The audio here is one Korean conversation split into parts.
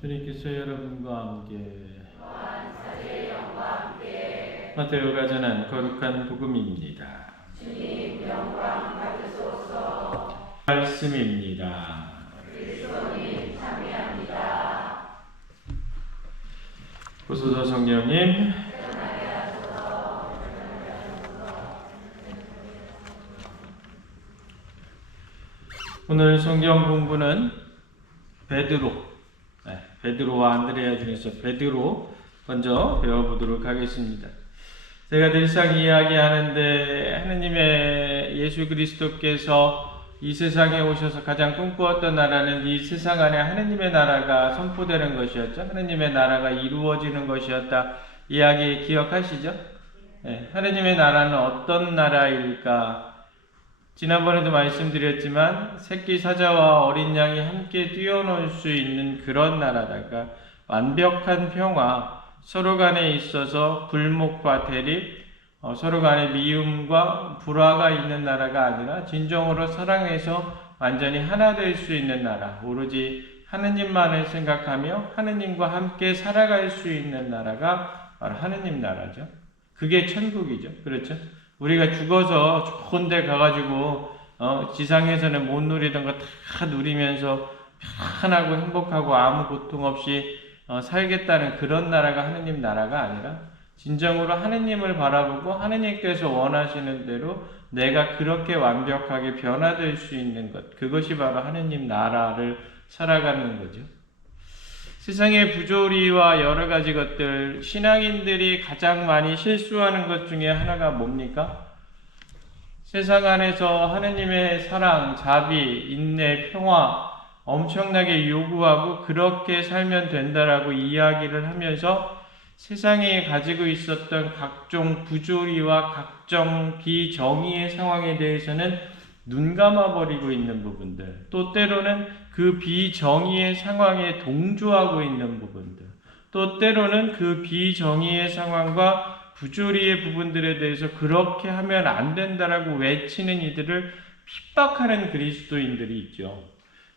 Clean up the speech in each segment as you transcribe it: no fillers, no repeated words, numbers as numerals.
주님께서 여러분과 함께 마테오가 전한 거룩한 복음입니다. 주님 영광 받으소서. 말씀입니다. 그리스도님 참여합니다. 고소서 성령님, 오늘 성경 공부는 베드로와 안드레아 중에서 베드로 먼저 배워보도록 하겠습니다. 제가 늘상 이야기하는데 하느님의 예수 그리스도께서 이 세상에 오셔서 가장 꿈꾸었던 나라는 이 세상 안에 하느님의 나라가 선포되는 것이었죠. 하느님의 나라가 이루어지는 것이었다. 이야기 기억하시죠? 네, 하느님의 나라는 어떤 나라일까? 지난번에도 말씀드렸지만 새끼 사자와 어린 양이 함께 뛰어놀 수 있는 그런 나라다가 완벽한 평화, 서로 간에 있어서 불목과 대립, 서로 간에 미움과 불화가 있는 나라가 아니라 진정으로 사랑해서 완전히 하나 될 수 있는 나라, 오로지 하느님만을 생각하며 하느님과 함께 살아갈 수 있는 나라가 바로 하느님 나라죠. 그게 천국이죠. 그렇죠? 우리가 죽어서 좋은 데 가가지고 지상에서는 못 누리던 거 다 누리면서 편안하고 행복하고 아무 고통 없이 살겠다는 그런 나라가 하느님 나라가 아니라 진정으로 하느님을 바라보고 하느님께서 원하시는 대로 내가 그렇게 완벽하게 변화될 수 있는 것, 그것이 바로 하느님 나라를 살아가는 거죠. 세상의 부조리와 여러 가지 것들, 신앙인들이 가장 많이 실수하는 것 중에 하나가 뭡니까? 세상 안에서 하느님의 사랑, 자비, 인내, 평화 엄청나게 요구하고 그렇게 살면 된다라고 이야기를 하면서 세상에 가지고 있었던 각종 부조리와 각종 비정의의 상황에 대해서는 눈 감아버리고 있는 부분들, 또 때로는 그 비정의의 상황에 동조하고 있는 부분들, 또 때로는 그 비정의의 상황과 부조리의 부분들에 대해서 그렇게 하면 안 된다라고 외치는 이들을 핍박하는 그리스도인들이 있죠.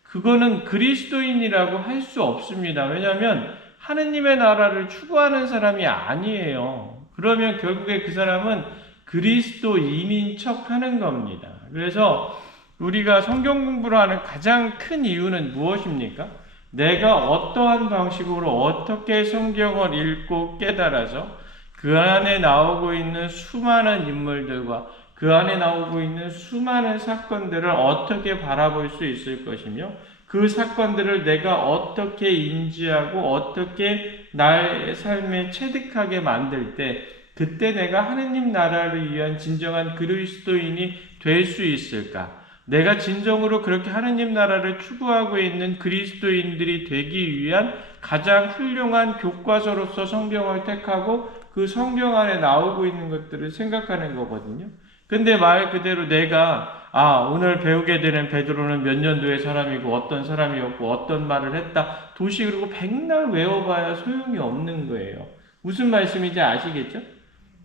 그거는 그리스도인이라고 할 수 없습니다. 왜냐하면 하느님의 나라를 추구하는 사람이 아니에요. 그러면 결국에 그 사람은 그리스도인인 척 하는 겁니다. 그래서 우리가 성경 공부를 하는 가장 큰 이유는 무엇입니까? 내가 어떠한 방식으로 어떻게 성경을 읽고 깨달아서 그 안에 나오고 있는 수많은 인물들과 그 안에 나오고 있는 수많은 사건들을 어떻게 바라볼 수 있을 것이며 그 사건들을 내가 어떻게 인지하고 어떻게 나의 삶에 체득하게 만들 때 그때 내가 하느님 나라를 위한 진정한 그리스도인이 될 수 있을까? 내가 진정으로 그렇게 하느님 나라를 추구하고 있는 그리스도인들이 되기 위한 가장 훌륭한 교과서로서 성경을 택하고 그 성경 안에 나오고 있는 것들을 생각하는 거거든요. 근데 말 그대로 내가 오늘 배우게 되는 베드로는 몇 년도의 사람이고 어떤 사람이었고 어떤 말을 했다. 도시 그리고 백날 외워봐야 소용이 없는 거예요. 무슨 말씀인지 아시겠죠?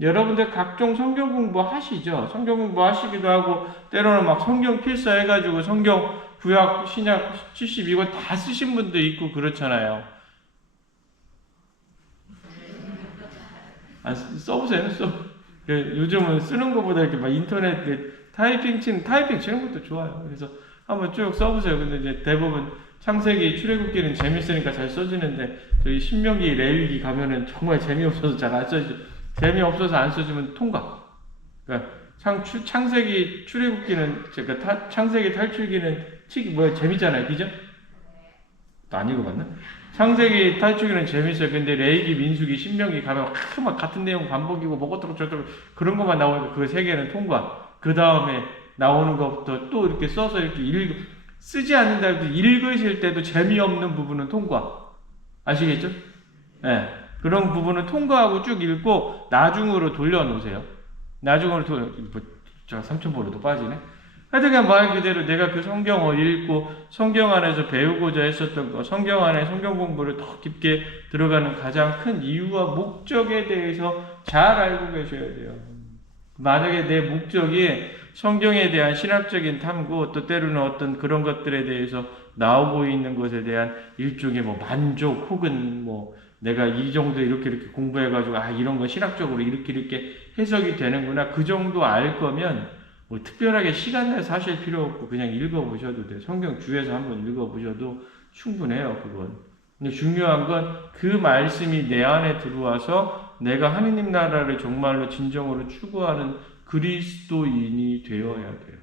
여러분들 각종 성경 공부 하시죠? 성경 공부 하시기도 하고 때로는 막 성경 필사 해가지고 성경 구약 신약 70 이거 다 쓰신 분도 있고 그렇잖아요. 써보세요. 요즘은 쓰는 것보다 이렇게 막 인터넷 타이핑 치는 것도 좋아요. 그래서 한번 쭉 써보세요. 근데 이제 대부분 창세기 출애굽기는 재밌으니까 잘 써지는데 저희 신명기 레위기 가면은 정말 재미없어서 잘 안 써지죠. 재미없어서 안 써지면 통과. 그러니까 창세기 출애굽기는 창세기 탈출기는 재밌잖아요. 그죠? 안 읽어봤나? 창세기 탈출기는 재밌어요. 근데 레위기, 민수기, 신명기 가면 막 같은 내용 반복이고 뭐것도 저것도 그런 것만 나오니까 그 세 개는 통과. 그 다음에 나오는 것부터 또 이렇게 써서 이렇게 쓰지 않는다 해도 읽으실 때도 재미없는 부분은 통과. 아시겠죠? 네. 그런 부분은 통과하고 쭉 읽고 나중으로 돌려놓으세요. 나중으로 제가 삼천포로도 빠지네. 하여튼 그냥 말 그대로 내가 그 성경을 읽고 성경 안에서 배우고자 했었던 거, 성경 안에 성경 공부를 더 깊게 들어가는 가장 큰 이유와 목적에 대해서 잘 알고 계셔야 돼요. 만약에 내 목적이 성경에 대한 신학적인 탐구, 또 때로는 어떤 그런 것들에 대해서 나오고 있는 것에 대한 일종의 뭐 만족, 혹은 뭐 내가 이 정도 이렇게 공부해가지고 이런 건 신학적으로 이렇게 해석이 되는구나, 그 정도 알 거면 뭐 특별하게 시간 내서 하실 필요 없고 그냥 읽어보셔도 돼요. 성경 주에서 한번 읽어보셔도 충분해요, 그건. 근데 중요한 건 그 말씀이 내 안에 들어와서 내가 하느님 나라를 정말로 진정으로 추구하는 그리스도인이 되어야 돼요.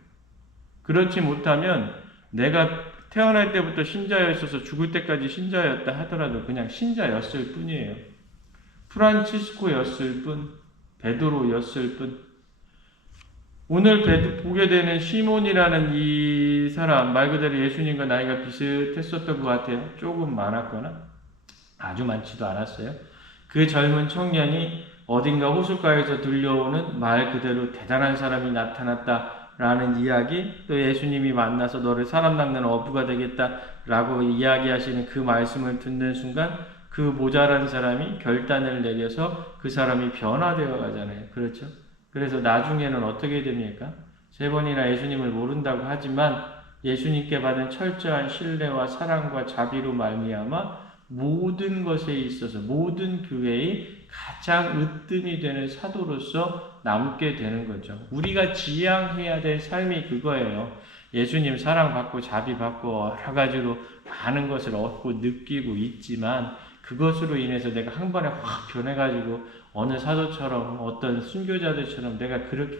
그렇지 못하면 내가 태어날 때부터 신자였어서 죽을 때까지 신자였다 하더라도 그냥 신자였을 뿐이에요. 프란치스코였을 뿐, 베드로였을 뿐. 오늘 보게 되는 시몬이라는 이 사람, 말 그대로 예수님과 나이가 비슷했었던 것 같아요. 조금 많았거나 아주 많지도 않았어요. 그 젊은 청년이 어딘가 호숫가에서 들려오는 말 그대로 대단한 사람이 나타났다라는 이야기, 또 예수님이 만나서 너를 사람 낚는 어부가 되겠다라고 이야기하시는 그 말씀을 듣는 순간 그 모자란 사람이 결단을 내려서 그 사람이 변화되어 가잖아요. 그렇죠? 그래서 나중에는 어떻게 됩니까? 3번이나 예수님을 모른다고 하지만 예수님께 받은 철저한 신뢰와 사랑과 자비로 말미암아 모든 것에 있어서 모든 교회의 가장 으뜸이 되는 사도로서 남게 되는 거죠. 우리가 지향해야 될 삶이 그거예요. 예수님 사랑받고 자비받고 여러 가지로 많은 것을 얻고 느끼고 있지만 그것으로 인해서 내가 한 번에 확 변해가지고 어느 사도처럼 어떤 순교자들처럼 내가 그렇게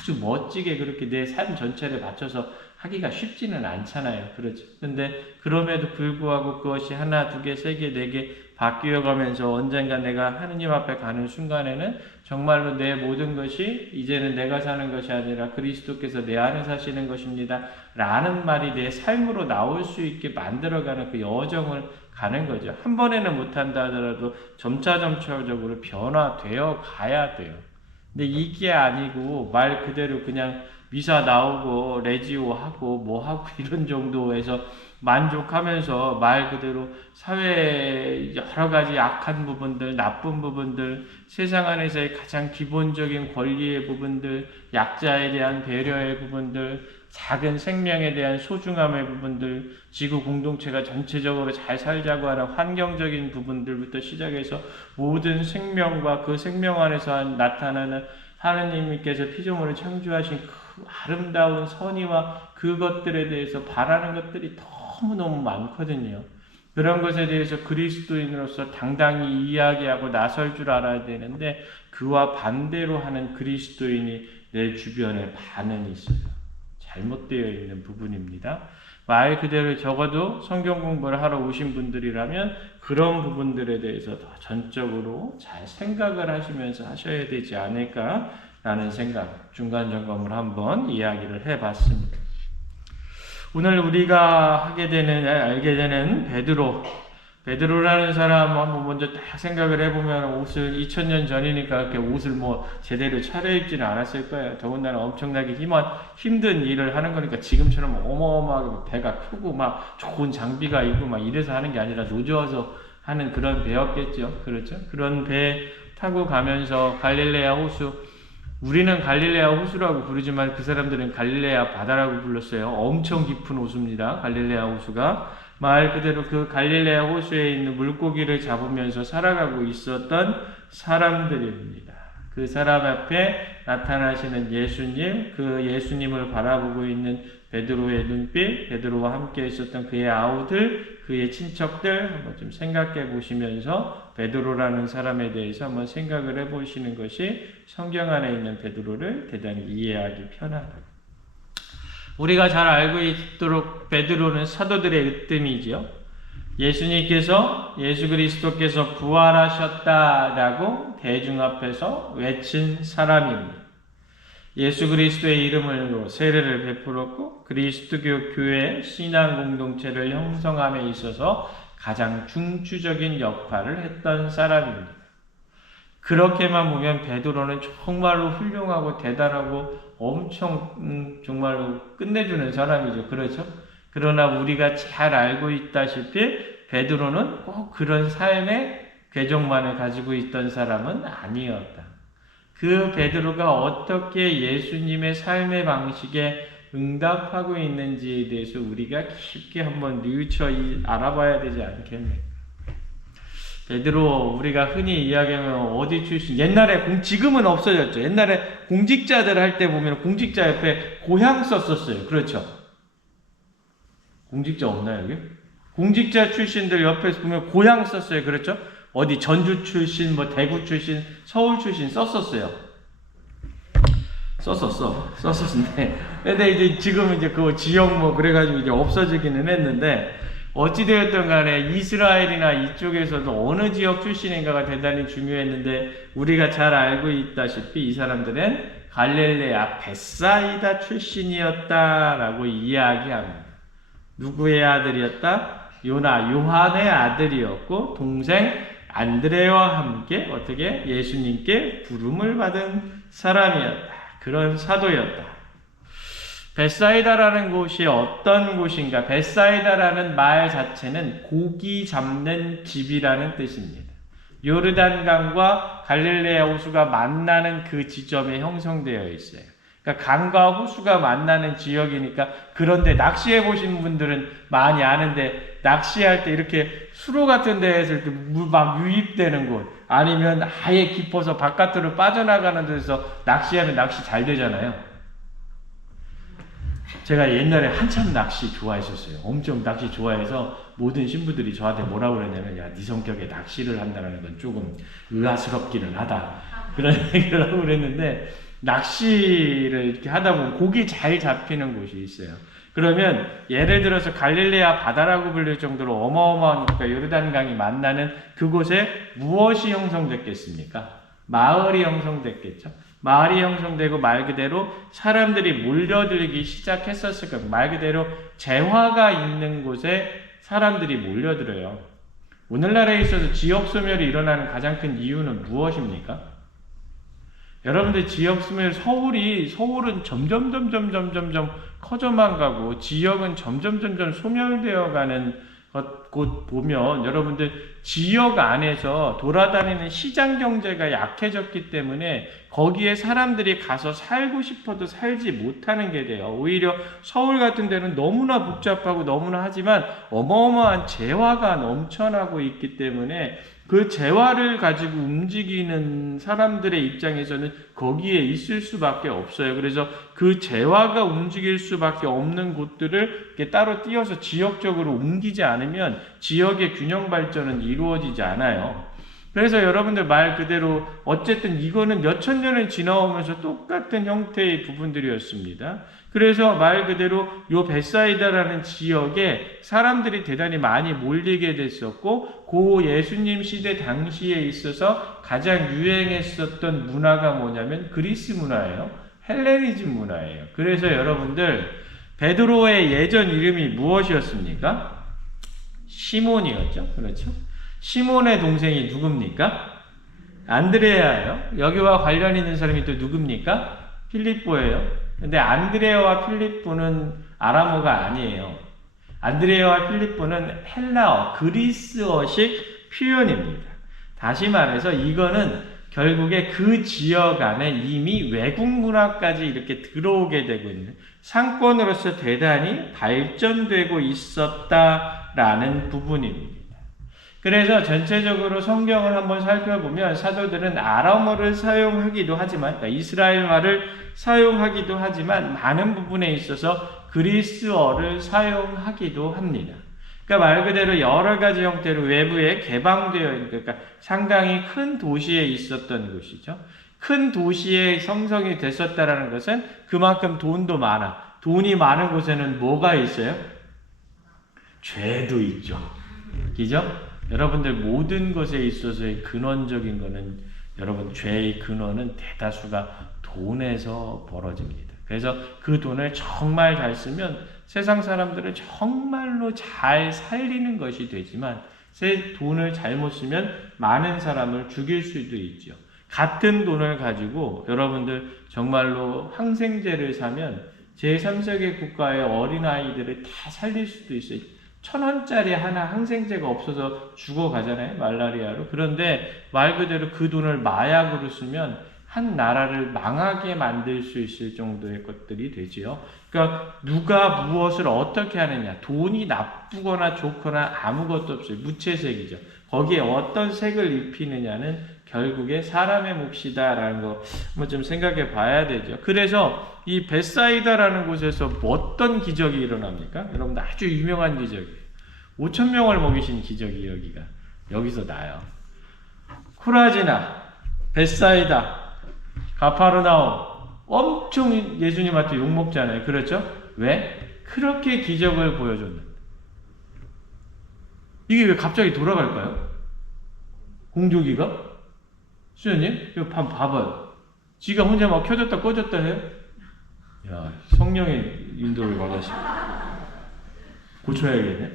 아주 멋지게 그렇게 내 삶 전체를 바쳐서 하기가 쉽지는 않잖아요. 그렇죠. 근데 그럼에도 불구하고 그것이 하나, 두 개, 세 개, 네 개 바뀌어 가면서 언젠가 내가 하느님 앞에 가는 순간에는 정말로 내 모든 것이 이제는 내가 사는 것이 아니라 그리스도께서 내 안에 사시는 것입니다. 라는 말이 내 삶으로 나올 수 있게 만들어가는 그 여정을 가는 거죠. 한 번에는 못한다 하더라도 점차적으로 변화되어 가야 돼요. 근데 이게 아니고 말 그대로 그냥 미사 나오고 레지오 하고 뭐 하고 이런 정도에서 만족하면서 말 그대로 사회의 여러 가지 악한 부분들, 나쁜 부분들, 세상 안에서의 가장 기본적인 권리의 부분들, 약자에 대한 배려의 부분들, 작은 생명에 대한 소중함의 부분들, 지구 공동체가 전체적으로 잘 살자고 하는 환경적인 부분들부터 시작해서 모든 생명과 그 생명 안에서 나타나는 하나님께서 피조물을 창조하신 그 아름다운 선의와 그것들에 대해서 바라는 것들이 너무너무 많거든요. 그런 것에 대해서 그리스도인으로서 당당히 이야기하고 나설 줄 알아야 되는데 그와 반대로 하는 그리스도인이 내 주변에 많은 있어요. 잘못되어 있는 부분입니다. 말 그대로 적어도 성경 공부를 하러 오신 분들이라면 그런 부분들에 대해서 더 전적으로 잘 생각을 하시면서 하셔야 되지 않을까라는 생각, 중간 점검을 한번 이야기를 해봤습니다. 오늘 우리가 알게 되는 베드로라는 사람 한번 먼저 딱 생각을 해보면 옷을 2000년 전이니까 그렇게 옷을 뭐 제대로 차려입지는 않았을 거예요. 더군다나 엄청나게 힘든 일을 하는 거니까 지금처럼 어마어마하게 배가 크고 막 좋은 장비가 있고 막 이래서 하는 게 아니라 노져서 하는 그런 배였겠죠. 그렇죠? 그런 배 타고 가면서 갈릴레아 호수, 우리는 갈릴레아 호수라고 부르지만 그 사람들은 갈릴레아 바다라고 불렀어요. 엄청 깊은 호수입니다. 갈릴레아 호수가. 말 그대로 그 갈릴레아 호수에 있는 물고기를 잡으면서 살아가고 있었던 사람들입니다. 그 사람 앞에 나타나시는 예수님, 그 예수님을 바라보고 있는 베드로의 눈빛, 베드로와 함께 있었던 그의 아우들, 그의 친척들 한번 좀 생각해 보시면서 베드로라는 사람에 대해서 한번 생각을 해 보시는 것이 성경 안에 있는 베드로를 대단히 이해하기 편하다. 우리가 잘 알고 있도록 베드로는 사도들의 으뜸이지요. 예수 그리스도께서 부활하셨다라고 대중 앞에서 외친 사람입니다. 예수 그리스도의 이름으로 세례를 베풀었고 그리스도교 교회 신앙 공동체를 형성함에 있어서 가장 중추적인 역할을 했던 사람입니다. 그렇게만 보면 베드로는 정말로 훌륭하고 대단하고 엄청 정말로 끝내주는 사람이죠. 그렇죠? 그러나 우리가 잘 알고 있다시피 베드로는 꼭 그런 삶의 궤적만을 가지고 있던 사람은 아니었다. 그 베드로가 어떻게 예수님의 삶의 방식에 응답하고 있는지에 대해서 우리가 깊게 한번 뉘우쳐 알아봐야 되지 않겠네. 베드로 우리가 흔히 이야기하면 어디 출신, 옛날에 지금은 없어졌죠. 옛날에 공직자들 할 때 보면 공직자 옆에 고향 썼었어요. 그렇죠? 공직자 없나요 여기? 공직자 출신들 옆에서 보면 고향 썼어요. 그렇죠? 어디 전주 출신, 뭐 대구 출신, 서울 출신 썼었어요. 썼었는데, 근데 이제 지금 이제 그 지역 뭐 그래가지고 이제 없어지기는 했는데, 어찌되었든 간에 이스라엘이나 이쪽에서도 어느 지역 출신인가가 대단히 중요했는데, 우리가 잘 알고 있다시피 이 사람들은 갈릴레아 벳사이다 출신이었다라고 이야기합니다. 누구의 아들이었다? 요한의 아들이었고, 동생 안드레와 함께 어떻게 예수님께 부름을 받은 사람이었다. 그런 사도였다. 벳사이다라는 곳이 어떤 곳인가? 벳사이다라는 말 자체는 고기 잡는 집이라는 뜻입니다. 요르단강과 갈릴레아 호수가 만나는 그 지점에 형성되어 있어요. 그러니까 강과 호수가 만나는 지역이니까, 그런데 낚시해 보신 분들은 많이 아는데, 낚시할 때 이렇게 수로 같은 데에서 이렇게 물 막 유입되는 곳, 아니면 아예 깊어서 바깥으로 빠져나가는 데서 낚시하면 낚시 잘 되잖아요. 제가 옛날에 한참 낚시 좋아했었어요. 엄청 낚시 좋아해서 모든 신부들이 저한테 뭐라고 그랬냐면, 야, 네 성격에 낚시를 한다는 건 조금 의아스럽기는 하다, 그런 얘기를 하고 그랬는데, 낚시를 이렇게 하다 보면 고기 잘 잡히는 곳이 있어요. 그러면 예를 들어서 갈릴레아 바다라고 불릴 정도로 어마어마한, 그러니까 요르단강이 만나는 그곳에 무엇이 형성됐겠습니까? 마을이 형성됐겠죠. 마을이 형성되고 말 그대로 사람들이 몰려들기 시작했었을 겁니다. 말 그대로 재화가 있는 곳에 사람들이 몰려들어요. 오늘날에 있어서 지역 소멸이 일어나는 가장 큰 이유는 무엇입니까? 여러분들 지역 소멸, 서울은 점점 커져만 가고, 지역은 점점 소멸되어 가는 곳 보면, 여러분들 지역 안에서 돌아다니는 시장 경제가 약해졌기 때문에 거기에 사람들이 가서 살고 싶어도 살지 못하는 게 돼요. 오히려 서울 같은 데는 너무나 복잡하고 너무나 하지만 어마어마한 재화가 넘쳐나고 있기 때문에 그 재화를 가지고 움직이는 사람들의 입장에서는 거기에 있을 수밖에 없어요. 그래서 그 재화가 움직일 수밖에 없는 곳들을 이렇게 따로 띄어서 지역적으로 옮기지 않으면 지역의 균형 발전은 이루어지지 않아요. 그래서 여러분들 말 그대로 어쨌든 이거는 몇천 년을 지나오면서 똑같은 형태의 부분들이었습니다. 그래서 말 그대로 요 벳사이다라는 지역에 사람들이 대단히 많이 몰리게 됐었고, 고 예수님 시대 당시에 있어서 가장 유행했었던 문화가 뭐냐면 그리스 문화예요. 헬레니즘 문화예요. 그래서 여러분들 베드로의 예전 이름이 무엇이었습니까? 시몬이었죠. 그렇죠? 시몬의 동생이 누굽니까? 안드레아예요. 여기와 관련 있는 사람이 또 누굽니까? 필립보예요. 근데 안드레아와 필립보는 아람어가 아니에요. 안드레아와 필립보는 헬라어, 그리스어식 표현입니다. 다시 말해서 이거는 결국에 그 지역 안에 이미 외국 문화까지 이렇게 들어오게 되고 있는 상권으로서 대단히 발전되고 있었다라는 부분입니다. 그래서 전체적으로 성경을 한번 살펴보면 사도들은 아람어를 사용하기도 하지만, 그러니까 이스라엘 말을 사용하기도 하지만 많은 부분에 있어서 그리스어를 사용하기도 합니다. 그러니까 말 그대로 여러 가지 형태로 외부에 개방되어 있는, 그러니까 상당히 큰 도시에 있었던 곳이죠. 큰 도시에 성성이 됐었다라는 것은 그만큼 돈도 많아. 돈이 많은 곳에는 뭐가 있어요? 죄도 있죠. 그죠? 여러분들 모든 것에 있어서의 근원적인 거는, 여러분 죄의 근원은 대다수가 돈에서 벌어집니다. 그래서 그 돈을 정말 잘 쓰면 세상 사람들을 정말로 잘 살리는 것이 되지만, 새 돈을 잘못 쓰면 많은 사람을 죽일 수도 있죠. 같은 돈을 가지고 여러분들 정말로 항생제를 사면 제3세계 국가의 어린아이들을 다 살릴 수도 있어요. 1,000원짜리 하나 항생제가 없어서 죽어가잖아요. 말라리아로. 그런데 말 그대로 그 돈을 마약으로 쓰면 한 나라를 망하게 만들 수 있을 정도의 것들이 되지요. 그러니까 누가 무엇을 어떻게 하느냐, 돈이 나쁘거나 좋거나 아무것도 없어요. 무채색이죠. 거기에 어떤 색을 입히느냐는 결국에 사람의 몫이다라는 거 한번 좀 생각해 봐야 되죠. 그래서 이 벳사이다라는 곳에서 어떤 기적이 일어납니까? 여러분들 아주 유명한 기적이에요. 5,000명을 먹이신 기적이 여기서 나요. 코라지나, 벳사이다, 가파르나움 엄청 예수님한테 욕먹잖아요. 그렇죠? 왜? 그렇게 기적을 보여줬는데. 이게 왜 갑자기 돌아갈까요? 공조기가? 수녀님, 이거 봐봐요. 지가 혼자 막 켜졌다 꺼졌다 해요? 야, 성령의 인도를 받으시고. 고쳐야겠네.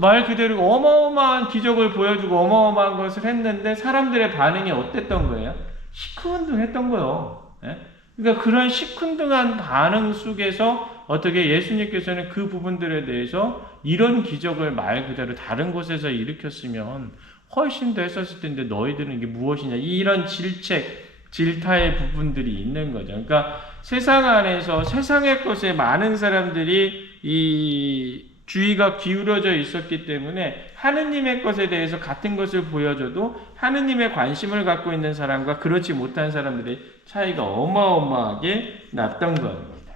말 그대로 어마어마한 기적을 보여주고 어마어마한 것을 했는데 사람들의 반응이 어땠던 거예요? 시큰둥했던 거예요. 예? 그러니까 그런 시큰둥한 반응 속에서 어떻게 예수님께서는 그 부분들에 대해서 이런 기적을 말 그대로 다른 곳에서 일으켰으면 훨씬 더 했었을 텐데 너희들은 이게 무엇이냐, 이런 질타의 부분들이 있는 거죠. 그러니까 세상 안에서 세상의 것에 많은 사람들이 이 주의가 기울어져 있었기 때문에 하느님의 것에 대해서 같은 것을 보여줘도 하느님의 관심을 갖고 있는 사람과 그렇지 못한 사람들의 차이가 어마어마하게 났던 겁니다.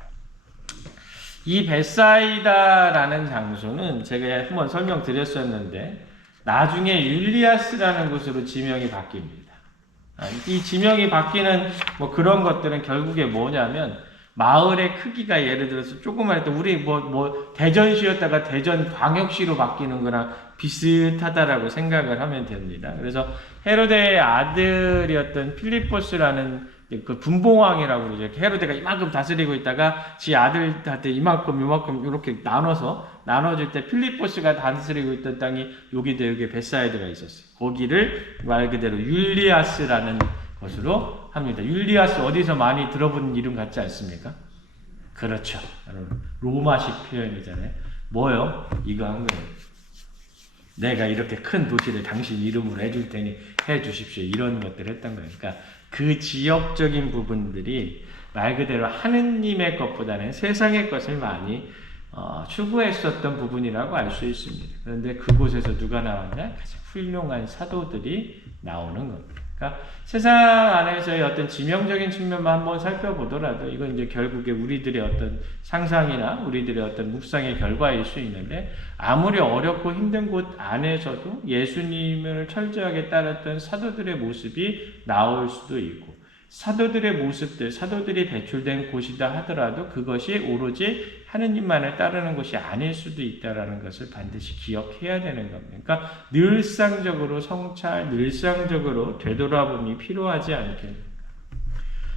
이 벳사이다라는 장소는 제가 한번 설명드렸었는데 나중에 율리아스라는 곳으로 지명이 바뀝니다. 이 지명이 바뀌는 뭐 그런 것들은 결국에 뭐냐면 마을의 크기가 예를 들어서 조금만 해도 우리 대전시였다가 대전 광역시로 바뀌는 거랑 비슷하다라고 생각을 하면 됩니다. 그래서 헤로데의 아들이었던 필리포스라는 그 분봉왕이라고 그러죠. 헤로데가 이만큼 다스리고 있다가 지 아들한테 이만큼 이렇게 나눠줄 때 필리포스가 다스리고 있던 땅이 여기에 벳사이다가 있었어요. 거기를 말 그대로 율리아스라는 것으로 합니다. 율리아스 어디서 많이 들어본 이름 같지 않습니까? 그렇죠. 로마식 표현이잖아요. 뭐요? 이거 한 거예요. 내가 이렇게 큰 도시를 당신 이름으로 해줄 테니 해주십시오. 이런 것들을 했던 거예요. 그러니까 그 지역적인 부분들이 말 그대로 하느님의 것보다는 세상의 것을 많이 추구했었던 부분이라고 알 수 있습니다. 그런데 그곳에서 누가 나왔냐? 가장 훌륭한 사도들이 나오는 겁니다. 그러니까 세상 안에서의 어떤 지명적인 측면만 한번 살펴보더라도 이건 이제 결국에 우리들의 어떤 상상이나 우리들의 어떤 묵상의 결과일 수 있는데 아무리 어렵고 힘든 곳 안에서도 예수님을 철저하게 따랐던 사도들의 모습이 나올 수도 있고 사도들의 모습들, 사도들이 배출된 곳이다 하더라도 그것이 오로지 하느님만을 따르는 것이 아닐 수도 있다는 것을 반드시 기억해야 되는 겁니다. 그러니까 늘상적으로 성찰, 늘상적으로 되돌아봄이 필요하지 않겠는가.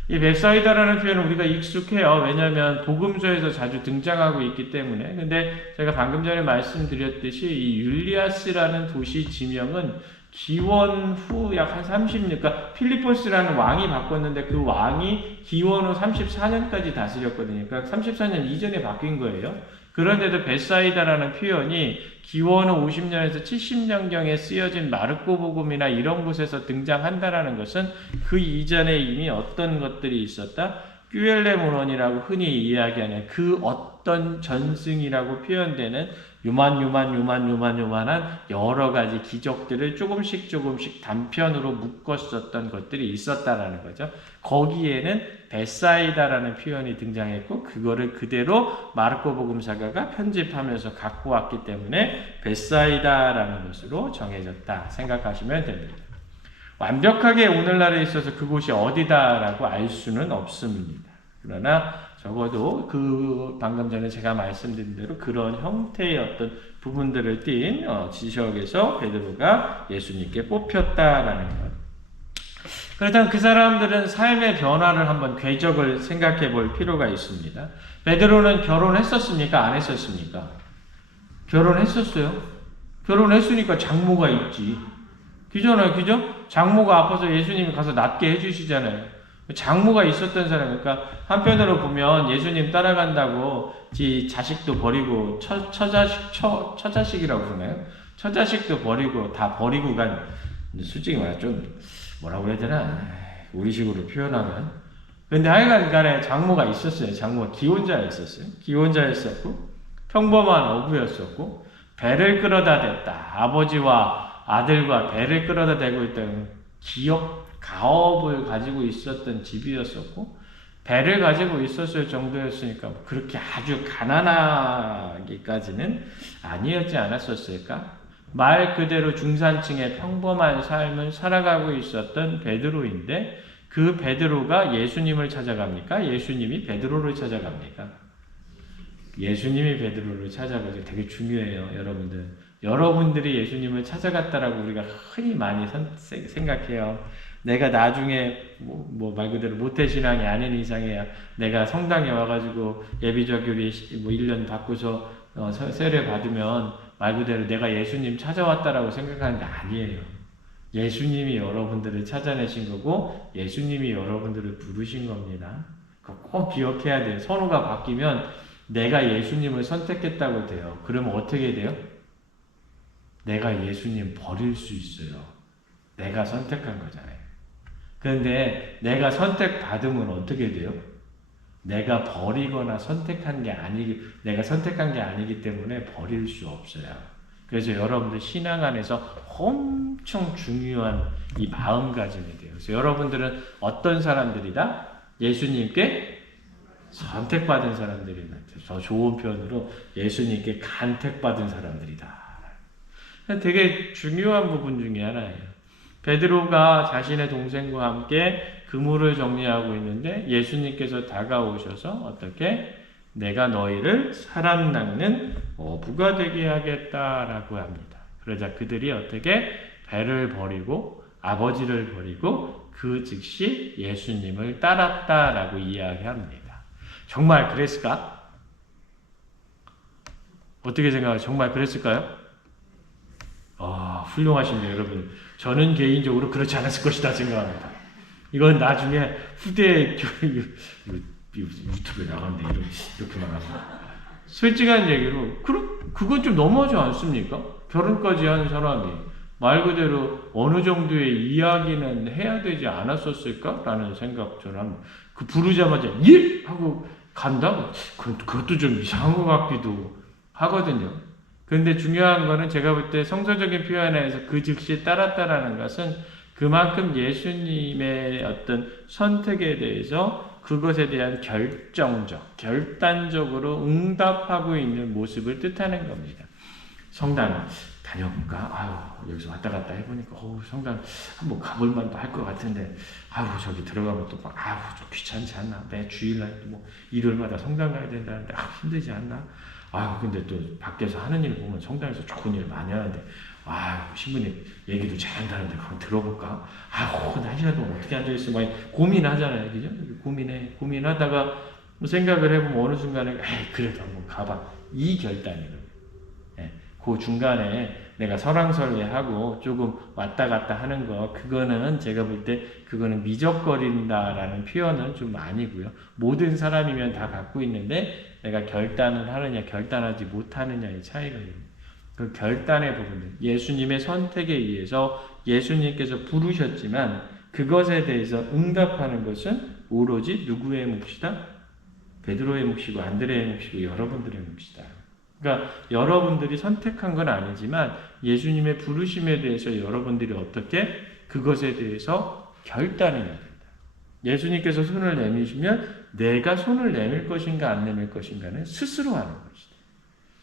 이 벳사이다라는 표현은 우리가 익숙해요. 왜냐하면 복음서에서 자주 등장하고 있기 때문에. 근데 제가 방금 전에 말씀드렸듯이 이 율리아스라는 도시 지명은 기원 후 약 한 30년, 그러니까 필리포스라는 왕이 바꿨는데 그 왕이 기원 후 34년까지 다스렸거든요. 그러니까 34년 이전에 바뀐 거예요. 그런데도 벳사이다라는 표현이 기원 후 50년에서 70년경에 쓰여진 마르코 복음이나 이런 곳에서 등장한다라는 것은 그 이전에 이미 어떤 것들이 있었다? 뀨엘레 문헌이라고 흔히 이야기하는 그 어떤 전승이라고 표현되는 요만한 여러 가지 기적들을 조금씩 단편으로 묶었었던 것들이 있었다라는 거죠. 거기에는 벳사이다라는 표현이 등장했고 그거를 그대로 마르코 복음사가가 편집하면서 갖고 왔기 때문에 벳사이다라는 것으로 정해졌다 생각하시면 됩니다. 완벽하게 오늘날에 있어서 그곳이 어디다라고 알 수는 없습니다. 그러나 적어도 그 방금 전에 제가 말씀드린 대로 그런 형태의 어떤 부분들을 띈 지역에서 베드로가 예수님께 뽑혔다라는 것. 그렇다면 그 사람들은 삶의 변화를 한번 궤적을 생각해 볼 필요가 있습니다. 베드로는 결혼했었습니까? 안 했었습니까? 결혼했었어요. 결혼했으니까 장모가 있지. 그죠? 장모가 아파서 예수님이 가서 낫게 해주시잖아요. 장모가 있었던 사람, 그러니까 한편으로 보면 예수님 따라간다고 지 자식도 버리고 처자식이라고 그러나요? 처자식도 버리고 다 버리고 간, 솔직히 말해 좀 뭐라고 해야 되나? 우리식으로 표현하면. 근데 하여간 간에 장모가 있었어요. 장모가 기혼자였었어요. 기혼자였었고 평범한 어부였었고 배를 끌어다 댔다. 아버지와 아들과 배를 끌어다 대고 있던 가업을 가지고 있었던 집이었었고 배를 가지고 있었을 정도였으니까 그렇게 아주 가난하기까지는 아니었지 않았었을까? 말 그대로 중산층의 평범한 삶을 살아가고 있었던 베드로인데 그 베드로가 예수님을 찾아갑니까? 예수님이 베드로를 찾아갑니까? 예수님이 베드로를 찾아가죠. 되게 중요해요, 여러분들. 여러분들이 예수님을 찾아갔다라고 우리가 흔히 많이 생각해요. 내가 나중에 말 그대로 모태신앙이 아닌 이상이야. 내가 성당에 와가지고 예비저교리 1년 받고서 세례 받으면 말 그대로 내가 예수님 찾아왔다라고 생각하는 게 아니에요. 예수님이 여러분들을 찾아내신 거고 예수님이 여러분들을 부르신 겁니다. 그거 꼭 기억해야 돼요. 선호가 바뀌면 내가 예수님을 선택했다고 돼요. 그러면 어떻게 돼요? 내가 예수님 버릴 수 있어요. 내가 선택한 거잖아요. 그런데 내가 선택받으면 어떻게 돼요? 내가 버리거나 내가 선택한 게 아니기 때문에 버릴 수 없어요. 그래서 여러분들 신앙 안에서 엄청 중요한 이 마음가짐이 돼요. 그래서 여러분들은 어떤 사람들이다? 예수님께 선택받은 사람들이다. 더 좋은 표현으로 예수님께 간택받은 사람들이다. 되게 중요한 부분 중에 하나예요. 베드로가 자신의 동생과 함께 그물을 정리하고 있는데 예수님께서 다가오셔서 어떻게 내가 너희를 사람 낚는 어부가 되게 하겠다라고 합니다. 그러자 그들이 어떻게 배를 버리고 아버지를 버리고 그 즉시 예수님을 따랐다라고 이야기합니다. 정말 그랬을까? 어떻게 생각해요? 정말 그랬을까요? 훌륭하십니다, 여러분. 저는 개인적으로 그렇지 않았을 것이다 생각합니다. 이건 나중에 후대 유튜브에 나갔는데 이렇게 말합니다. 솔직한 얘기로 그건 좀 너무하지 않습니까? 결혼까지 한 사람이 말 그대로 어느 정도의 이야기는 해야 되지 않았었을까라는 생각 저는 합니다. 그 부르자마자 예! 하고 간다? 그것도 좀 이상한 것 같기도 하거든요. 그런데 중요한 거는 제가 볼 때 성서적인 표현에서 그 즉시 따랐다라는 것은 그만큼 예수님의 어떤 선택에 대해서 그것에 대한 결단적으로 응답하고 있는 모습을 뜻하는 겁니다. 성당 다녀볼까? 여기서 왔다 갔다 해보니까 성당 한번 가볼 만도 할 것 같은데 저기 들어가면 또 좀 귀찮지 않나? 매 주일날 일요일마다 성당 가야 된다는데 힘들지 않나? 근데 또 밖에서 하는 일 보면 성당에서 좋은 일 많이 하는데 신부님 얘기도 잘한다는데 그럼 들어볼까? 나 시간 동안 어떻게 앉아있어? 막 고민하잖아요, 그죠? 고민하다가 생각을 해보면 어느 순간에 그래도 한번 가봐. 이 결단이거든요. 그 중간에 내가 설왕설래하고 조금 왔다 갔다 하는 거, 그거는 제가 볼 때 그거는 미적거린다라는 표현은 좀 아니고요. 모든 사람이면 다 갖고 있는데 내가 결단을 하느냐 결단하지 못하느냐의 차이거든요. 그 결단의 부분들, 예수님의 선택에 의해서 예수님께서 부르셨지만 그것에 대해서 응답하는 것은 오로지 누구의 몫이다? 베드로의 몫이고 안드레의 몫이고 여러분들의 몫이다. 그러니까 여러분들이 선택한 건 아니지만 예수님의 부르심에 대해서 여러분들이 어떻게 그것에 대해서 결단해야 된다. 예수님께서 손을 내미시면 내가 손을 내밀 것인가 안 내밀 것인가는 스스로 하는 것이다.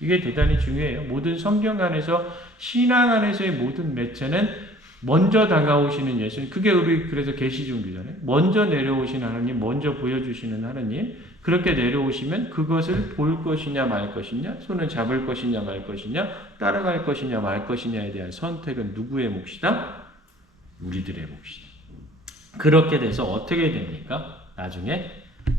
이게 대단히 중요해요. 모든 성경 안에서 신앙 안에서의 모든 매체는 먼저 다가오시는 예수님, 그게 우리 그래서 계시종교잖아요. 먼저 내려오신 하나님, 먼저 보여주시는 하나님, 그렇게 내려오시면 그것을 볼 것이냐 말 것이냐, 손을 잡을 것이냐 말 것이냐, 따라갈 것이냐 말 것이냐에 대한 선택은 누구의 몫이다? 우리들의 몫이다. 그렇게 돼서 어떻게 됩니까? 나중에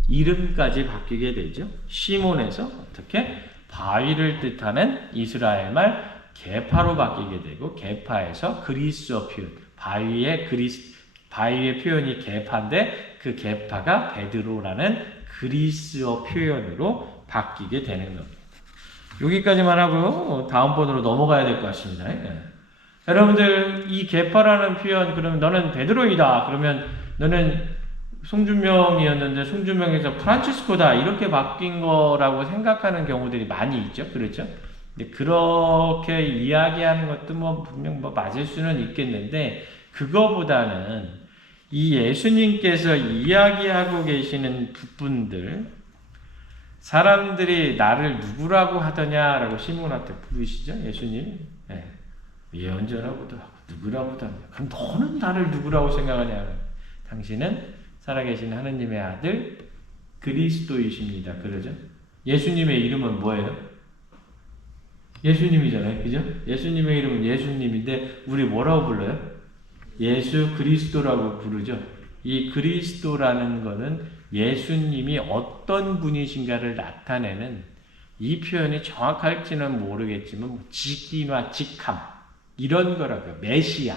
이름까지 바뀌게 되죠. 시몬에서 어떻게 바위를 뜻하는 이스라엘 말 게파로 바뀌게 되고, 게파에서 그리스어 표현, 바위의 표현이 게파인데 그 게파가 베드로라는 그리스어 표현으로 바뀌게 되는 겁니다. 여기까지만 하고요. 다음번으로 넘어가야 될 것 같습니다. 여러분들 이 계파라는 표현 그러면 너는 베드로이다. 그러면 너는 송준명이었는데 송준명에서 프란치스코다 이렇게 바뀐 거라고 생각하는 경우들이 많이 있죠. 그렇죠? 근데 그렇게 이야기하는 것도 뭐 분명 뭐 맞을 수는 있겠는데 그거보다는 이 예수님께서 이야기하고 계시는 부분들 사람들이 나를 누구라고 하더냐라고 시몬한테 부르시죠. 예수님. 네. 예언자라고도 하고 누구라고도 하냐. 그럼 너는 나를 누구라고 생각하냐. 당신은 살아계신 하느님의 아들 그리스도이십니다. 그러죠? 예수님의 이름은 뭐예요? 예수님이잖아요. 그죠? 예수님의 이름은 예수님인데 우리 뭐라고 불러요? 예수 그리스도라고 부르죠. 이 그리스도라는 것은 예수님이 어떤 분이신가를 나타내는 이 표현이 정확할지는 모르겠지만 직이나 직함 이런 거라고요. 메시아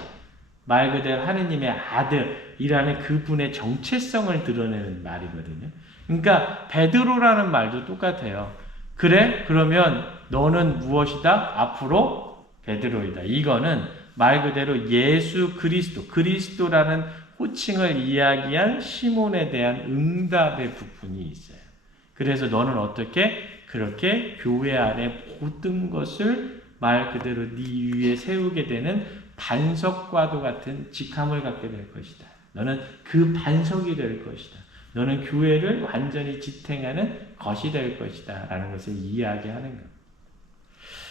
말 그대로 하느님의 아들이라는 그분의 정체성을 드러내는 말이거든요. 그러니까 베드로라는 말도 똑같아요. 그래? 그러면 너는 무엇이다? 앞으로 베드로이다. 이거는 말 그대로 예수 그리스도, 그리스도라는 호칭을 이야기한 시몬에 대한 응답의 부분이 있어요. 그래서 너는 어떻게? 그렇게 교회 안에 모든 것을 말 그대로 네 위에 세우게 되는 반석과도 같은 직함을 갖게 될 것이다. 너는 그 반석이 될 것이다. 너는 교회를 완전히 지탱하는 것이 될 것이다. 라는 것을 이야기하는 겁니다.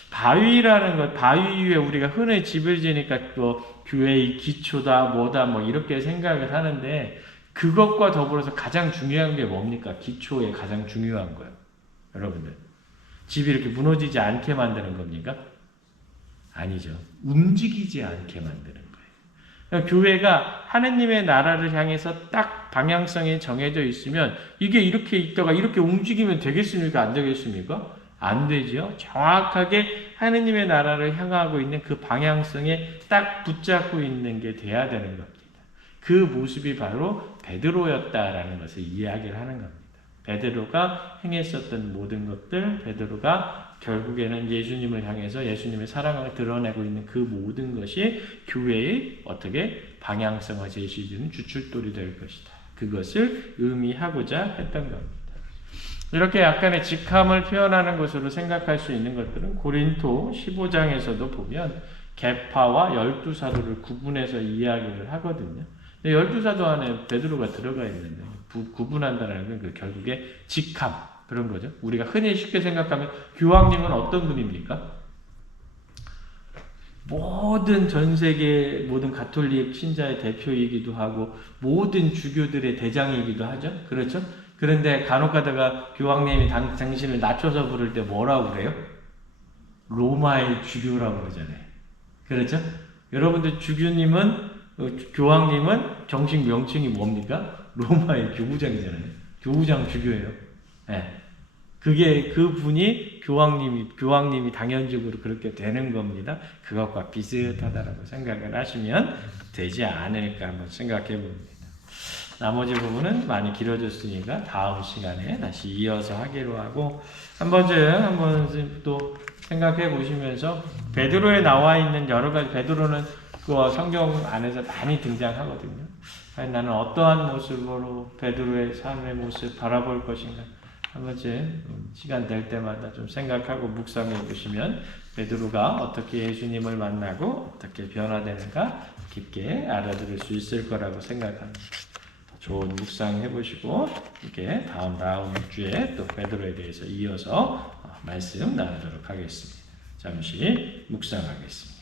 바위라는 것, 바위 위에 우리가 흔히 집을 지니까 또 교회의 기초다, 뭐다, 뭐 이렇게 생각을 하는데 그것과 더불어서 가장 중요한 게 뭡니까? 기초에 가장 중요한 거예요. 여러분들. 집이 이렇게 무너지지 않게 만드는 겁니까? 아니죠. 움직이지 않게 만드는 거예요. 그러니까 교회가 하느님의 나라를 향해서 딱 방향성이 정해져 있으면 이게 이렇게 있다가 이렇게 움직이면 되겠습니까? 안 되겠습니까? 안 되죠. 정확하게 하느님의 나라를 향하고 있는 그 방향성에 딱 붙잡고 있는 게 돼야 되는 겁니다. 그 모습이 바로 베드로였다라는 것을 이야기를 하는 겁니다. 베드로가 행했었던 모든 것들, 베드로가 결국에는 예수님을 향해서 예수님의 사랑을 드러내고 있는 그 모든 것이 교회의 어떻게 방향성을 제시해주는 주춧돌이 될 것이다. 그것을 의미하고자 했던 겁니다. 이렇게 약간의 직함을 표현하는 것으로 생각할 수 있는 것들은 고린토 15장에서도 보면 계파와 12사도를 구분해서 이야기를 하거든요. 근데 12사도 안에 베드로가 들어가 있는데 구분한다는 건 결국에 직함 그런 거죠. 우리가 흔히 쉽게 생각하면 교황님은 어떤 분입니까? 모든 전 세계 모든 가톨릭 신자의 대표이기도 하고 모든 주교들의 대장이기도 하죠. 그렇죠? 그런데 간혹 가다가 교황님이 당신을 낮춰서 부를 때 뭐라고 그래요? 로마의 주교라고 그러잖아요. 그렇죠? 여러분들 교황님은 정식 명칭이 뭡니까? 로마의 교구장이잖아요. 교구장 주교예요. 네. 그분이 교황님이 당연적으로 그렇게 되는 겁니다. 그것과 비슷하다라고 생각을 하시면 되지 않을까 한번 생각해 봅니다. 나머지 부분은 많이 길어졌으니까 다음 시간에 다시 이어서 하기로 하고 한 번쯤 또 생각해 보시면서 베드로에 나와 있는 여러 가지 베드로는 그 성경 안에서 많이 등장하거든요. 나는 어떠한 모습으로 베드로의 삶의 모습 바라볼 것인가 한 번쯤 시간 될 때마다 좀 생각하고 묵상해 보시면 베드로가 어떻게 예수님을 만나고 어떻게 변화되는가 깊게 알아들을 수 있을 거라고 생각합니다. 좋은 묵상해 보시고 이렇게 다음 주에 또 베드로에 대해서 이어서 말씀 나누도록 하겠습니다. 잠시 묵상하겠습니다.